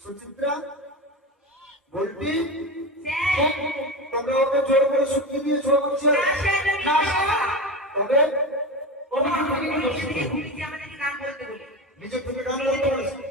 সুচিত্রা বলবি তবে ওকে জোর করে শুকিয়ে দিয়ে ছোট করছে। তবে নিজে থেকে গান করতে বলে।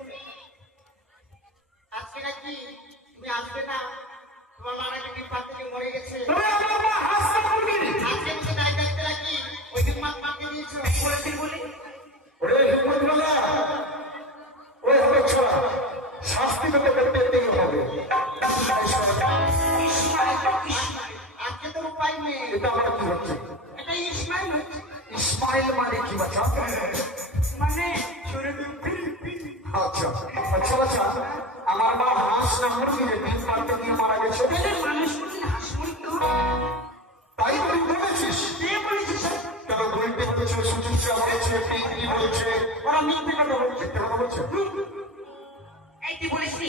এটা আমার কি হচ্ছে? এটা ইসমাইল হচ্ছে। ইসমাইল মানে কি বাচ্চা? মানে আচ্ছা আচ্ছা বাচ্চা আমার মা হাঁস না মুরগি রে ডিম পাড়তে গিয়ে মারা গেছে। মানুষ হাঁস মুরগি তাই তুই বলেছিস? কে কেন বলতে বলেছে সুচিত্রা বলেছে পিঙ্কি বলেছে? ওরা মিথ্যে কথা বলছে। কথা বলছে? এই তুই বলিসনি?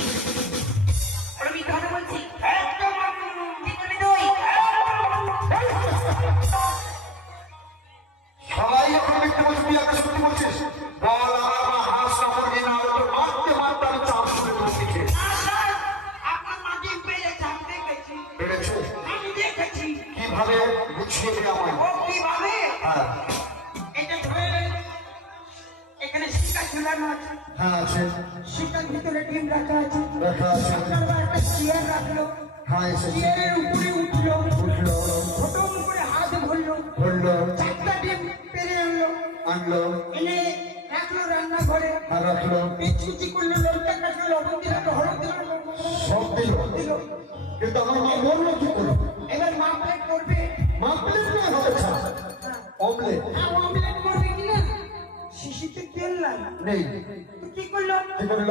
রাখল হ্যাঁ চেয়ারের উপরে উঠল। উঠল। প্রথম করে হাত ধরলো। ধরলো। চারটা ডিম পেরে আনলো। আনলো। এনে রাখল রান্নাঘরে। আর রাখল। পিচকুচি করল লঙ্কা কাটলো লবণ দিল হলুদ দিল সব দিল। দিল। কিন্তু আমার মা মরলো কি করে? এবার মা প্লেট করবে। মা প্লেট নিয়ে হবে ছাড়া অমলেট হ্যাঁ অমলেট করবে কিনা শিশিতে তেল নাই। নেই কি করল? কি করল?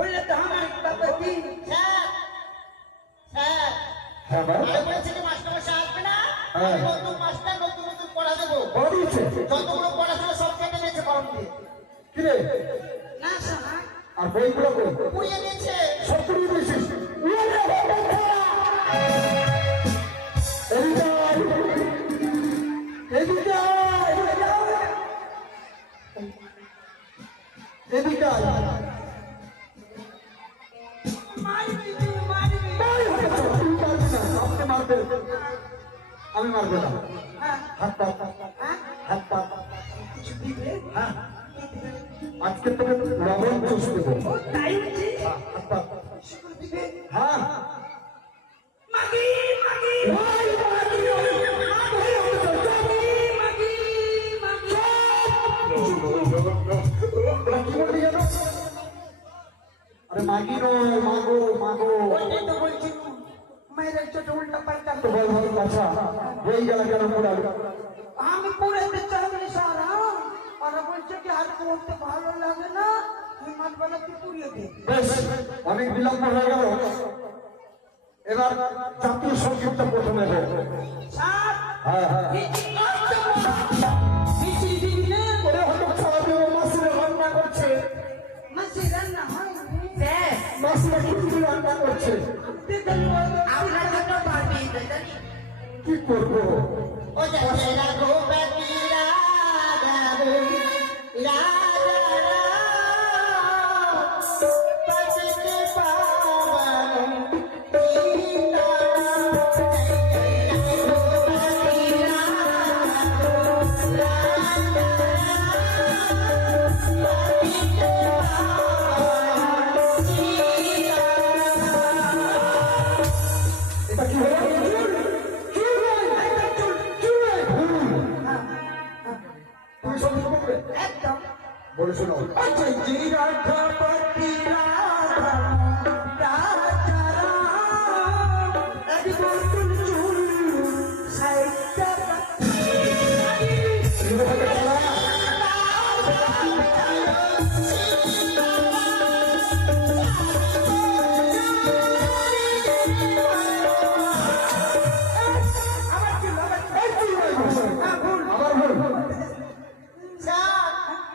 বললে তো আমার স্যার স্যার হ্যাঁ মা আরে যে মাস্টার মশাই আসবে না? হ্যাঁ। নতুন মাস্টার নতুন নতুন পড়া দেবো। বড় দিয়েছে যতগুলো পড়া ছিল সব কেটে নিয়েছে গরম দিয়ে। কিরে না শোনা আর বইগুলো কই? পুড়িয়ে দিয়েছে। সব দিয়েছিস। আজকে তোকে লবণ চুষ দেবো। তাই হ্যাঁ। মাগি মাগি ভাই, ভাই, মাগি মাগি ওরা কি বললি জানো? আরে মাগি নয় মাগো মাগো। ওইটাই তো বলছি মায়ের ছোট উল্টা পাল্টা তো বল বল বাছা গেল কেন পুরা? আমি সারা ওরা বলছে কি আর পড়তে ভালো লাগে না তুই মাঝবেলা তুই পুড়িয়ে দে। বেশ অনেক বিলম্ব হয়ে গেল। এবার জাতীয় সঙ্গীতটা প্রথমে হোক স্যার হ্যাঁ হ্যাঁ। মাসিরে হয় খিচুড়ি রান্না করছে। কি করব?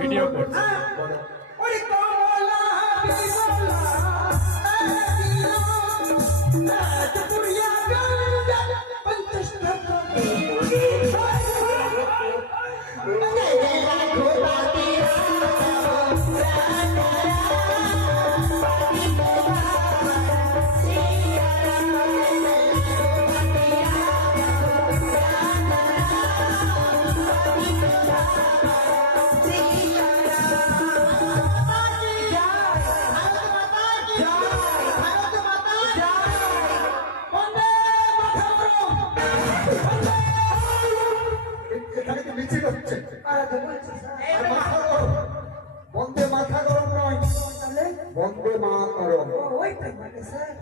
ভিডিও করছে।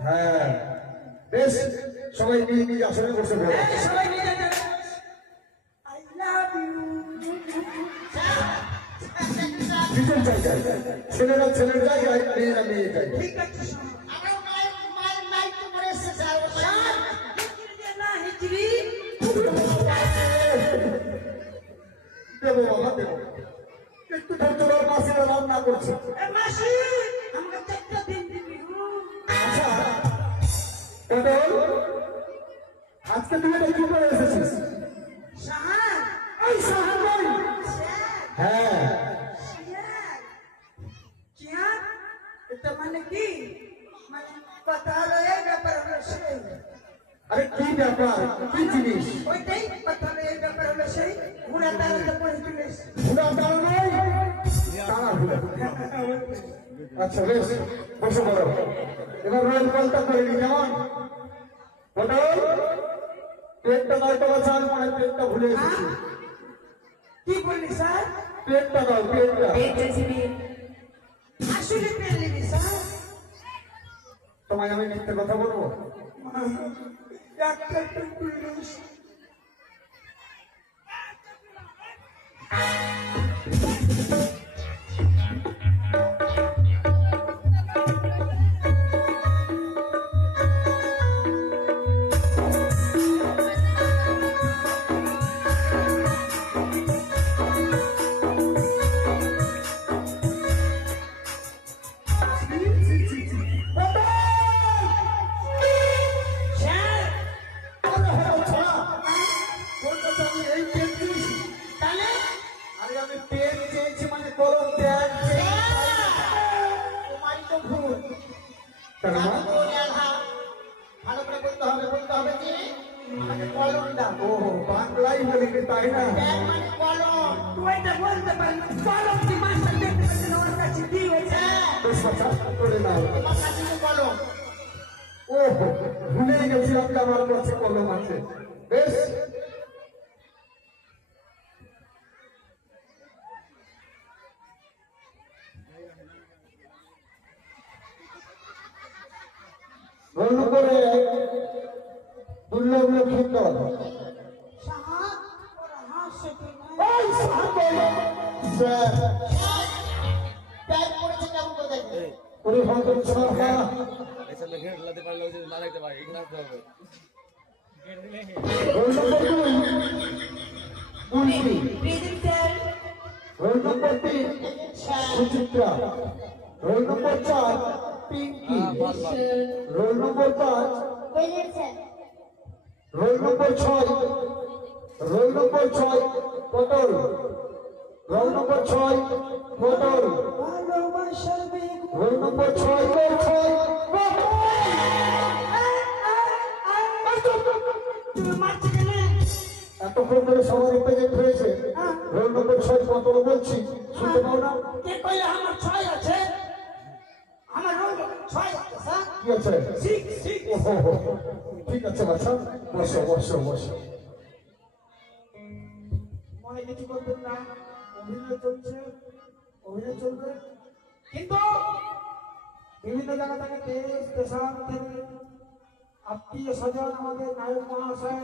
হ্যাঁ। বেশ সবাই নিয়ে নিয়ে আসলে বসে বলো দুজন জায়গায় ছেলেরা ছেলের জায়গায় মেয়েরা মেয়ের জায়গায় ঠিক আছে শোনো। আমরা করে স্যার, না। দেবো বাবা দেবো। একটু ধৈর্য ধর মাসিরা রান্না করছে। মাসি, চারটা দিন পটল আজকে তুই এটা কি করে এসেছিস সাহান, এই সাহায্য স্যার, হ্যাঁ স্যার। চিয়ার? এটা মানে কি মানে কথা হলো এই ব্যাপার হলো সেই আরে কি ব্যাপার কি জিনিস ওইটাই কথা হলো এই ব্যাপার হলো সেই ঘুরা তারাতে পড়ে চলে এসেছে। ঘোড়া তারা নয় তারা ঘোড়া আচ্ছা বেশ বসে পড়ো এবার রোল কলটা করে নি কেমন? পটল পেটটা নয় তো বাঁচান মানে পেটটা ভুলে এসেছি। কি বললি স্যার? পেটটা দাও পেটটা আসলে পেয়ে নিবি স্যার। তোমায় আমি মিথ্যে কথা বলব? একটা একটা পুলিশ বলিনি না কলম এটা বলতে পারবি চলো কি মাস্টার দেখতে পাচ্ছেন ওর কাছে কি হয়েছে করে তো কলম ও ভুলেই গেছিলাম যে আমার কাছে কলম আছে বেশ রোল করে দুর্লভ লক্ষিন্দর ওই সাহাবল স্যার ব্যাগ পড়েছে কেমন করে দেখবে? পরিবহন করছে না এসব ঘের লাতে পারলে ওই না রাখতে পারে এখানে হবে। রোল নম্বর দুই উল্টি রোল নম্বর তিন সুচিত্রা। রোল নম্বর চার পিঙ্কি। রোল নম্বর পাঁচ রোল নম্বর ছয় রোল নম্বর ছয় পটল। রোল নম্বর ছয় পটল। রোল নম্বর ছয় ছয় এতক্ষণ ধরে সবার প্রেজেন্ট হয়েছে রোল নম্বর ছয় পটল বলছি শুনতে পাও না? কে কইলে আমার ছয় আছে আমার রোল ছয় আছে স্যার। কি আছে। ঠিক আছে বাচ্চা বসো বসো বসো। মনে কিছু করবেন না। অভিনয় চলছে, অভিনয় চলবে। কিন্তু বিভিন্ন জায়গা থেকে দেশ দেশান্তর আত্মীয় স্বজন, আমাদের নায়ক মহাশয়